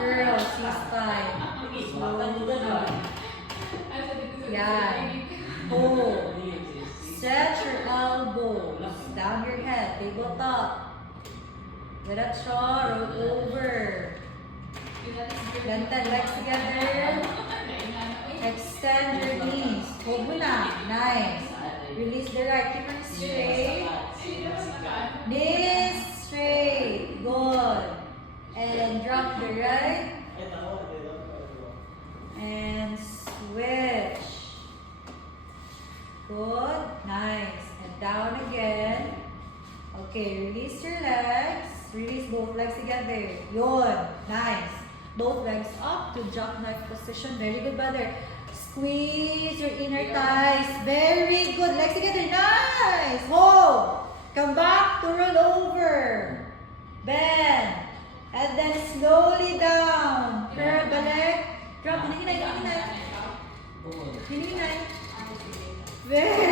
Curl, C-spine. Yan. Hold. Stretch your elbows. Down your head. Tabletop. Diretso. Roll over. Lengthen legs together. Extend your knees. Hold mo na. Nice. Release the right. Keep it straight. Knees straight. Good. And drop the right. And switch. Good. Nice. And down again. Okay, release your legs. Release both legs together. Yun. Nice. Both legs up to jackknife position. Very good, brother. Squeeze your inner thighs. Very good. Legs together. Nice. Hold. Come back to roll over. Bend. And then slowly down. Curve the leg. Drop. Hinahinay. Hinahinay. Hinahinay. Very